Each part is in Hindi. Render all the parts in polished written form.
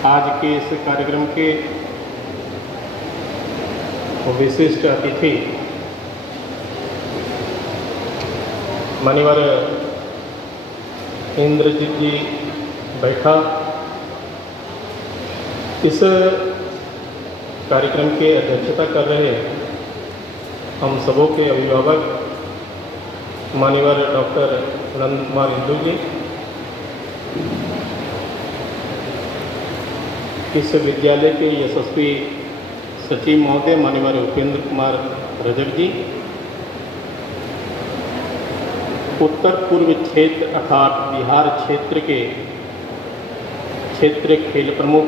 आज के इस कार्यक्रम के विशिष्ट अतिथि माननीय इंद्रजीत जी बैठा इस कार्यक्रम की अध्यक्षता कर रहे हम सबों के अभिभावक माननीय डॉक्टर नंद कुमार हिंदू जी, इस विद्यालय के यशस्वी सचिव महोदय माननीय उपेंद्र कुमार रजक जी, उत्तर पूर्व क्षेत्र अर्थात बिहार क्षेत्र के क्षेत्रीय खेल प्रमुख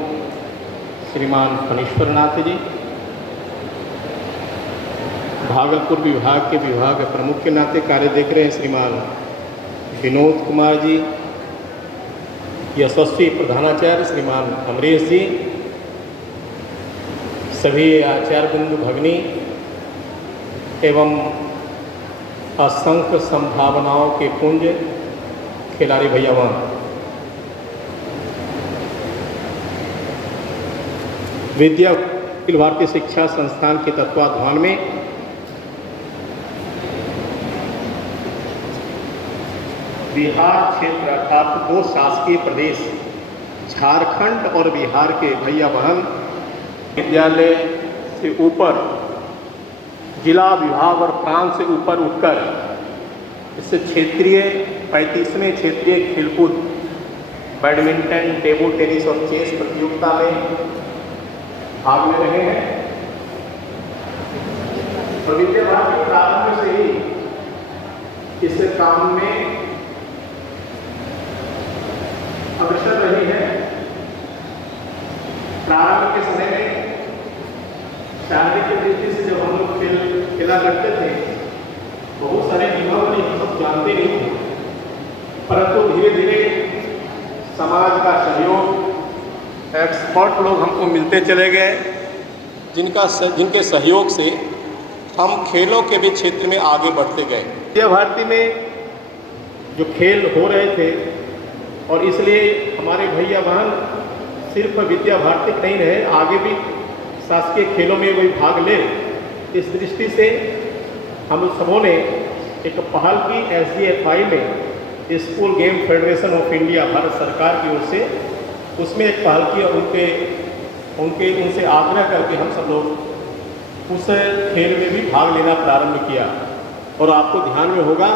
श्रीमान फणीश्वर नाथ जी, भागलपुर विभाग के विभाग प्रमुख के नाते कार्य देख रहे हैं श्रीमान विनोद कुमार जी, यशस्वी प्रधानाचार्य श्रीमान अमरीश जी, सभी आचार्य बिंदु भगनी एवं असंख्य संभावनाओं के पुंज खिलाड़ी भैयावान, विद्या अखिल भारतीय शिक्षा संस्थान के तत्वाधान में बिहार क्षेत्र अर्थात दो शासकीय प्रदेश झारखंड और बिहार के भैया बहन विद्यालय से ऊपर जिला विभाग और प्रांत से ऊपर उठकर इस क्षेत्रीय 35वें क्षेत्रीय खेलकूद बैडमिंटन, टेबल टेनिस और चेस प्रतियोगिता में भाग ले रहे हैं। और विद्या भारती प्रारंभ से ही इस काम में अग्रसर रही है। प्रारंभ के समय में शारीरिक दृष्टि से जब हम लोग खेला करते थे, बहुत सारे नियमावली हम सब जानते नहीं थे, परंतु धीरे धीरे समाज का सहयोग, एक्सपर्ट लोग हमको मिलते चले गए, जिनके सहयोग से हम खेलों के भी क्षेत्र में आगे बढ़ते गए। विद्या भारती में जो खेल हो रहे थे और इसलिए हमारे भैया बहन सिर्फ विद्या भारती नहीं रहे, आगे भी शासकीय खेलों में भी भाग ले, इस दृष्टि से हम सबों ने एक पहल की। SGFI में school game federation of India Bharat सरकार की ओर से उसमें एक पहल की और उनसे आग्रह करके हम सब लोग उस खेल में भी भाग लेना प्रारंभ किया। और आपको ध्यान में होगा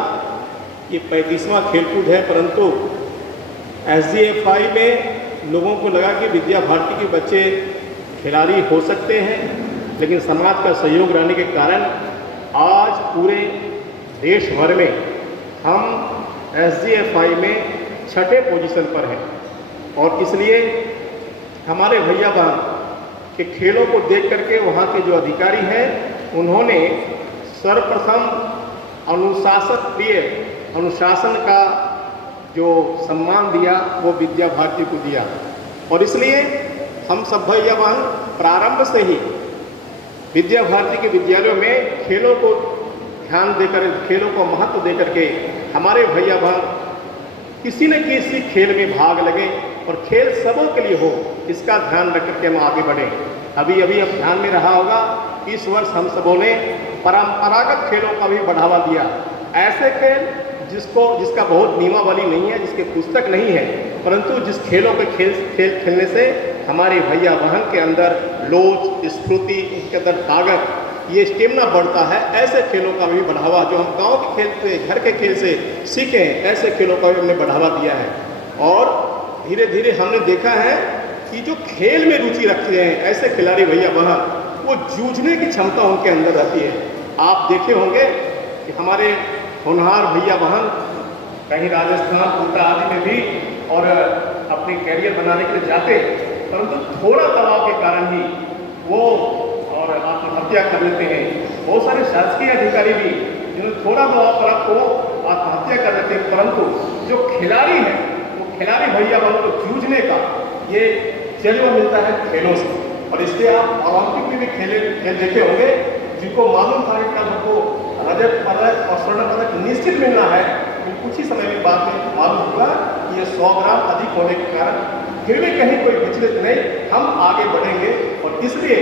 ये 35वां खेलकूद है, परंतु SGFI में लोगों को लगा कि विद्या भारती के बच्चे खिलाड़ी हो सकते हैं, लेकिन समाज का सहयोग रहने के कारण आज पूरे देश भर में हम SGFI में 6ठे पोजीशन पर हैं। और इसलिए हमारे भैया बहन के खेलों को देख करके वहाँ के जो अधिकारी हैं उन्होंने सर्वप्रथम अनुशासन का जो सम्मान दिया वो विद्या भारती को दिया। और इसलिए हम सब भैया बहन प्रारंभ से ही विद्या भारती के विद्यालयों में खेलों को ध्यान देकर, खेलों को महत्व देकर के हमारे भैया बहन किसी न किसी खेल में भाग लगे और खेल सबों के लिए हो, इसका ध्यान रख करके हम आगे बढ़ें। अभी अब ध्यान में रहा होगा, इस वर्ष हम सबों ने परंपरागत खेलों का भी बढ़ावा दिया। ऐसे खेल जिसका बहुत नियमावली नहीं है, जिसके पुस्तक नहीं है, परंतु जिस खेलों के खेल खेलने से हमारे भैया बहन के अंदर लोच, स्फूर्ति, उनके अंदर ताकत, ये स्टेमिना बढ़ता है। ऐसे खेलों का भी बढ़ावा, जो हम गांव के खेल से, घर के खेल से सीखें, ऐसे खेलों का भी हमने बढ़ावा दिया है। और धीरे धीरे हमने देखा है कि जो खेल में रुचि रखते हैं ऐसे खिलाड़ी भैया बहन, वो जूझने की क्षमता उनके अंदर रहती है। आप देखे होंगे कि हमारे होनहार भैया बहन कहीं राजस्थान, कोटा आदि में भी और अपने कैरियर बनाने के लिए जाते, परंतु थोड़ा दबाव के कारण ही वो और आत्महत्या कर लेते हैं। बहुत सारे शासकीय अधिकारी भी जिन्होंने थोड़ा दबाव पर आपको आत्महत्या कर लेते हैं, परंतु जो खिलाड़ी हैं वो खिलाड़ी भैया बहन को जूझने का ये जन्म मिलता है खेलों से। और इसलिए आप ओलंपिक में भी खेल देखे होंगे, जिनको मालूम था कि कल हमको रजत पदक और स्वर्ण पदक निश्चित मिलना है, कुछ ही समय में बाद में मालूम हुआ कि ये 100 ग्राम अधिक होने के कारण फिर भी कहीं कोई विचलित नहीं, हम आगे बढ़ेंगे। और इसलिए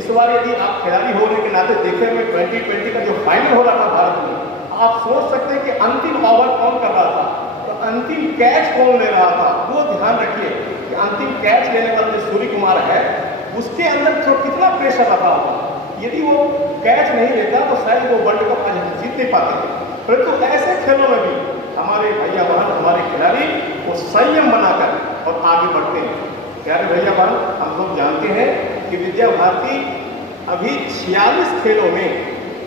इस बार यदि आप खिलाड़ी होने के नाते देखें हुए 2020 का जो फाइनल हो रहा था भारत में, आप सोच सकते हैं कि अंतिम ओवर कौन कर रहा था, तो अंतिम कैच कौन ले रहा था। वो ध्यान रखिए कि अंतिम कैच लेने वाला जो सूर्य कुमार है उसके अंदर तो कितना प्रेशर रहा होगा। यदि वो कैच नहीं लेता तो शायद वो वर्ल्ड कप आज जीत नहीं पाते थे। परंतु ऐसे खेलों में भी हमारे भैया बहन, हमारे खिलाड़ी वो संयम बनाकर और आगे बढ़ते हैं। प्यारे भैया बहन, हम लोग जानते हैं कि विद्या भारती अभी 46 खेलों में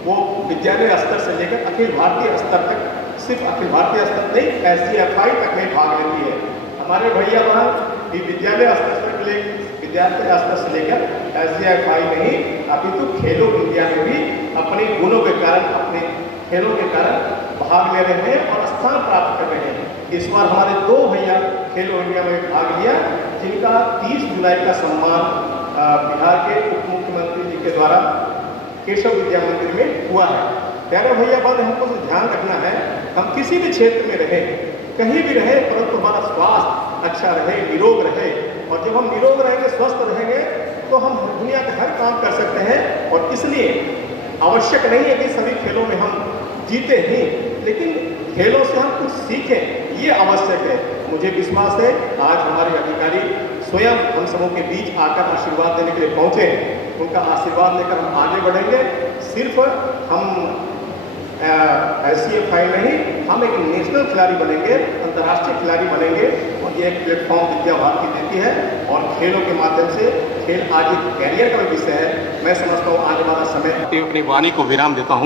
वो विद्यालय स्तर से लेकर अखिल भारतीय स्तर तक, सिर्फ अखिल भारतीय स्तर नहीं, SGFI तक में भाग लेती है। हमारे भैया बहन भी विद्यालय स्तर से विद्यालय स्तर से लेकर SGFI नहीं, अभी तो खेलो इंडिया में भी अपने गुणों के कारण, अपने खेलों के कारण भाग ले रहे हैं और स्थान प्राप्त कर रहे हैं। इस बार हमारे 2 भैया खेलो इंडिया में भाग लिया, जिनका 30 जुलाई का सम्मान बिहार के उप मुख्यमंत्री जी के द्वारा केशव विद्या मंदिर में हुआ है। प्यारे भैया बहन, हमको तो ध्यान रखना है, हम किसी भी क्षेत्र में रहे, कहीं भी रहे, परंतु हमारा स्वास्थ्य अच्छा रहे, निरोग रहे। और जब हम निरोग रहेंगे, स्वस्थ रहेंगे, तो हम दुनिया का हर काम कर सकते हैं। और इसलिए आवश्यक नहीं है कि सभी खेलों में हम जीते ही, लेकिन खेलों से हम कुछ सीखें, ये आवश्यक है। मुझे विश्वास है आज हमारे अधिकारी स्वयं हम सबों के बीच आकर आशीर्वाद देने के लिए पहुँचे हैं। उनका आशीर्वाद लेकर हम आगे बढ़ेंगे। सिर्फ हम SGFI नहीं, हम एक नेशनल खिलाड़ी बनेंगे, अंतर्राष्ट्रीय खिलाड़ी बनेंगे। और ये एक प्लेटफॉर्म विद्या भारती देती है। और खेलों के माध्यम से खेल आज एक कैरियर का विषय है। मैं समझता हूँ आने वाला समय अपनी वाणी को विराम देता हूँ।